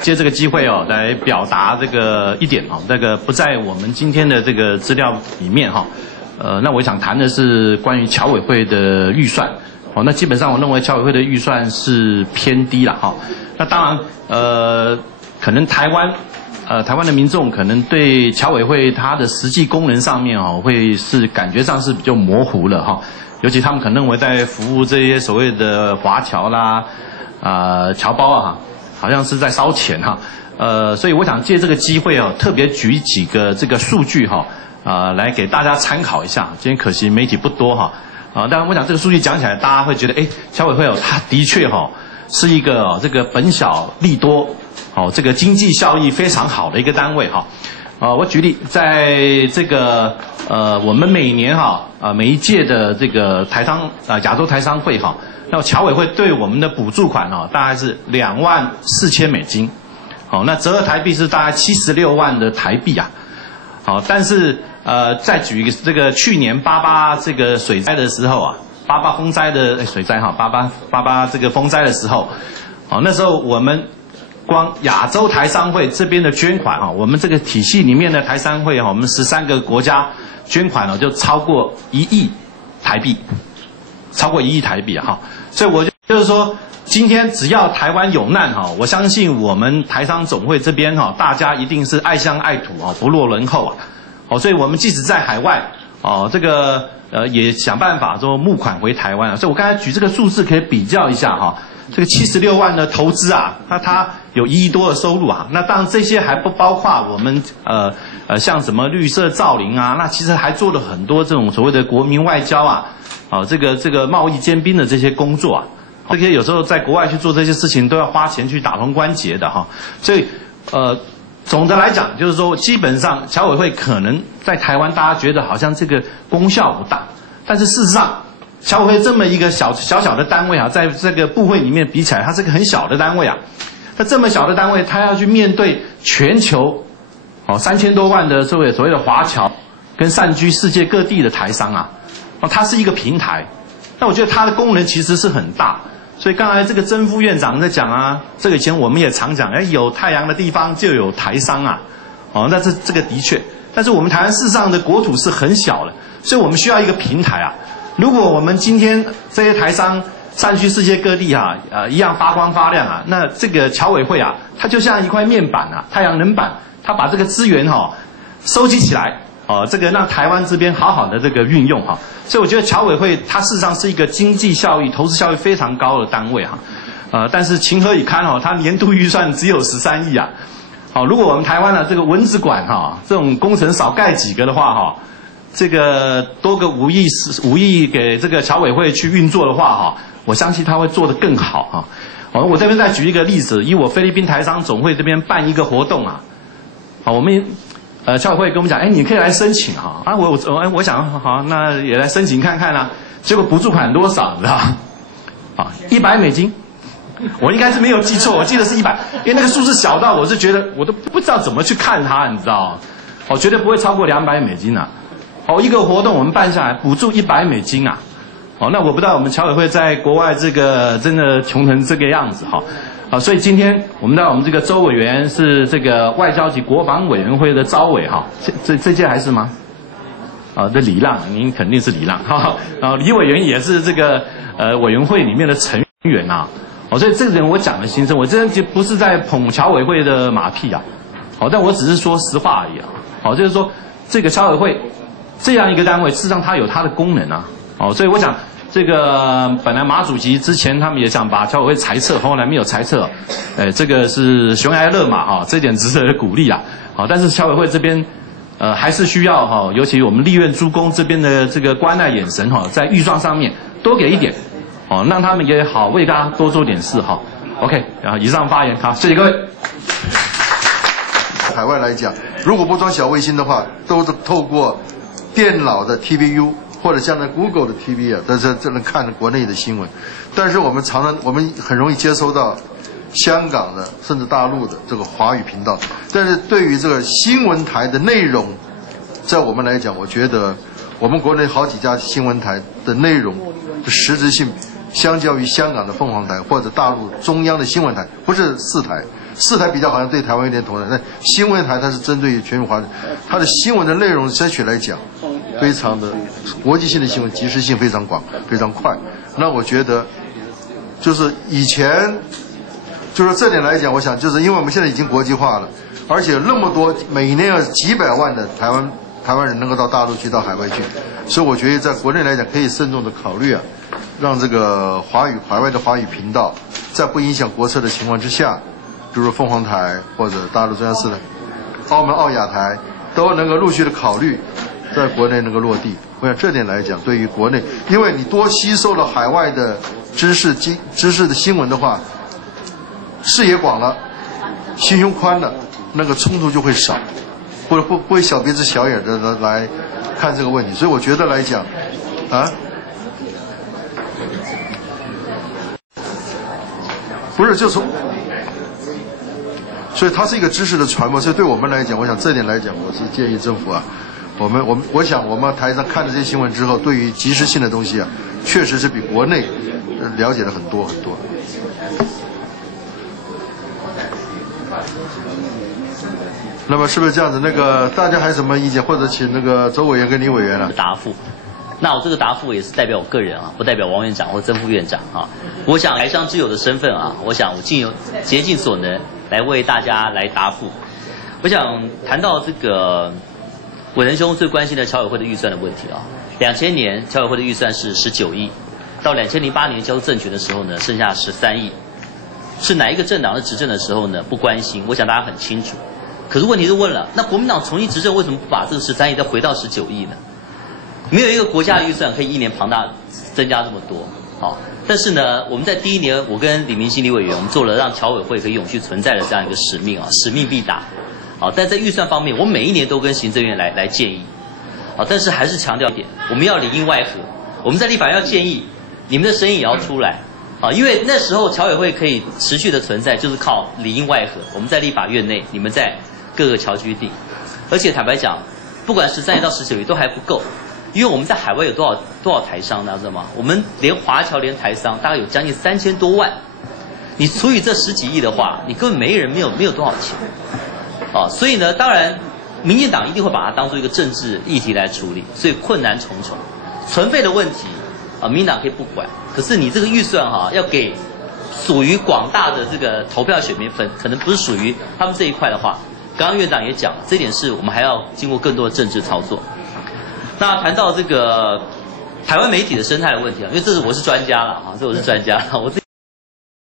借这个机会哦，来表达这个一点哦，那个不在我们今天的这个资料里面哈。那我想谈的是关于侨委会的预算。哦，那基本上我认为侨委会的预算是偏低了哈。那当然，可能台湾的民众可能对侨委会它的实际功能上面哦，会是感觉上是比较模糊了哈。尤其他们可能认为在服务这些所谓的华侨啦、侨胞啊，好像是在烧钱哈。所以我想借这个机会哦，特别举几个这个数据哈，来给大家参考一下。今天可惜媒体不多哈，但我想这个数据讲起来，大家会觉得，侨委会哦，它的确哈是一个这个本小利多，这个经济效益非常好的一个单位哈。我举例，在这个我们每年每一届的这个亚洲台商会哈，那侨委会对我们的补助款大概是24000美金，好，那折合台币是大概76万的台币啊，好，但是再举一个这个去年88这个水灾的时候啊，88风灾的水灾哈，88这个风灾的时候，好，那时候我们光亚洲台商会这边的捐款哈，我们这个体系里面的台商会哈，我们13个国家捐款就超过1亿台币，超过1亿台币哈，所以我就是说，今天只要台湾有难哈，我相信我们台商总会这边哈，大家一定是爱乡爱土啊，不落人后啊，好，所以我们即使在海外这个也想办法说募款回台湾啊，所以我刚才举这个数字可以比较一下哈。这个76万的投资啊，它有1亿多的收入啊，那当然这些还不包括我们像什么绿色造林啊，那其实还做了很多这种所谓的国民外交啊，这个贸易兼并的这些工作啊，这些有时候在国外去做这些事情都要花钱去打通关节的哈，所以总的来讲就是说，基本上侨委会可能在台湾大家觉得好像这个功效不大，但是事实上。侨委会这么一个小的单位啊，在这个部会里面比起来，它是个很小的单位啊。那这么小的单位，它要去面对全球3000多万的所谓的华侨，跟散居世界各地的台商啊，它是一个平台。那我觉得它的功能其实是很大。所以刚才这个曾副院长在讲啊，这个以前我们也常讲，有太阳的地方就有台商啊，那这个的确。但是我们台湾事实上的国土是很小的，所以我们需要一个平台啊。如果我们今天这些台商散居世界各地一样发光发亮啊，那这个侨委会啊，它就像一块面板啊，太阳能板，它把这个资源收集起来，这个让台湾这边好好的这个运用哈。所以我觉得侨委会它事实上是一个经济效益、投资效益非常高的单位哈。但是情何以堪它年度预算只有13亿啊。好，如果我们台湾的这个蚊子馆这种工程少盖几个的话这个多个5亿给这个侨委会去运作的话我相信他会做得更好哈。我这边再举一个例子，以我菲律宾台商总会这边办一个活动啊，我们侨委会跟我们讲，你可以来申请我想好，那也来申请看看啊。结果补助款多少你知道？100美金，我应该是没有记错，我记得是100，因为那个数字小到我是觉得我都不知道怎么去看它，你知道？绝对不会超过200美金啊。一个活动我们办下来，补助100美金啊！那我不知道我们侨委会在国外这个真的穷成这个样子所以今天我们这个周委员是这个外交及国防委员会的召委这届还是吗？这李浪，您肯定是李浪然后李委员也是这个委员会里面的成员啊。所以这个人我讲的心声，我真的不是在捧侨委会的马屁啊。但我只是说实话而已啊。就是说这个侨委会。这样一个单位，事实上它有它的功能啊，所以我想这个本来马主席之前他们也想把侨委会裁撤，后来没有裁撤，这个是悬崖勒马这点值得鼓励啊，但是侨委会这边还是需要尤其我们立院诸公这边的这个关爱眼神在预算上面多给一点，让他们也好为大家多做点事OK， 然后以上发言好，谢谢各位。海外来讲，如果不装小卫星的话，都是透过电脑的 TVU 或者像那 Google 的 TV 啊，这能看国内的新闻。但是我们很容易接收到香港的甚至大陆的这个华语频道。但是对于这个新闻台的内容，在我们来讲，我觉得我们国内好几家新闻台的内容的实质性，相较于香港的凤凰台或者大陆中央的新闻台，不是4台， 4台比较好像对台湾有点统战，但新闻台它是针对于全中华，它的新闻的内容筛选来讲，非常的国际性的新闻，及时性非常广，非常快。那我觉得，就是以前，就是这点来讲，我想就是因为我们现在已经国际化了，而且那么多每年有几百万的台湾人能够到大陆去，到海外去，所以我觉得在国内来讲可以慎重的考虑啊，让这个海外的华语频道，在不影响国策的情况之下，比如说凤凰台或者大陆中央四台、澳门澳亚台，都能够陆续的考虑在国内能够落地。我想这点来讲，对于国内，因为你多吸收了海外的知识的新闻的话，视野广了，心胸宽了，那个冲突就会少，或者不会小鼻子小眼的来看这个问题。所以我觉得来讲，不是就从，所以它是一个知识的传播。所以对我们来讲，我想这点来讲，我是建议政府啊，我想我们台上看了这些新闻之后，对于及时性的东西啊，确实是比国内了解了很多很多。那么是不是这样子？那个大家还有什么意见，或者请那个周委员跟李委员答复。那我这个答复也是代表我个人啊，不代表王院长或曾副院长啊。我想台商之友的身份啊，我想我竭尽所能来为大家来答复。我想谈到这个伟仁兄最关心的侨委会的预算的问题啊，2000年侨委会的预算是19亿，到2008年交出政权的时候呢，剩下13亿。是哪一个政党的执政的时候呢？不关心，我想大家很清楚。可是问题是问了，那国民党重新执政，为什么不把这个13亿再回到19亿呢？没有一个国家的预算可以一年庞大增加这么多，好。但是呢，我们在第一年，我跟李明兴李委员，我们做了让侨委会可以永续存在的这样一个使命啊，使命必达。好，但在预算方面，我每一年都跟行政院来建议，好，但是还是强调一点，我们要里应外合。我们在立法院要建议，你们的声音也要出来。啊，因为那时候侨委会可以持续的存在，就是靠里应外合。我们在立法院内，你们在各个侨区地，而且坦白讲，不管13亿到19亿都还不够，因为我们在海外有多少台商呢？知道吗？我们连华侨连台商大概有将近3000多万，你除以这10几亿的话，你根本没有多少钱，啊，所以呢，当然，民进党一定会把它当做一个政治议题来处理，所以困难重重，存废的问题。啊，民进党可以不管，可是你这个预算要给属于广大的这个投票选民分，可能不是属于他们这一块的话，刚刚院长也讲了，这点是我们还要经过更多的政治操作。那谈到这个台湾媒体的生态的问题啊，因为我是专家了啊，这我是专家，我自己。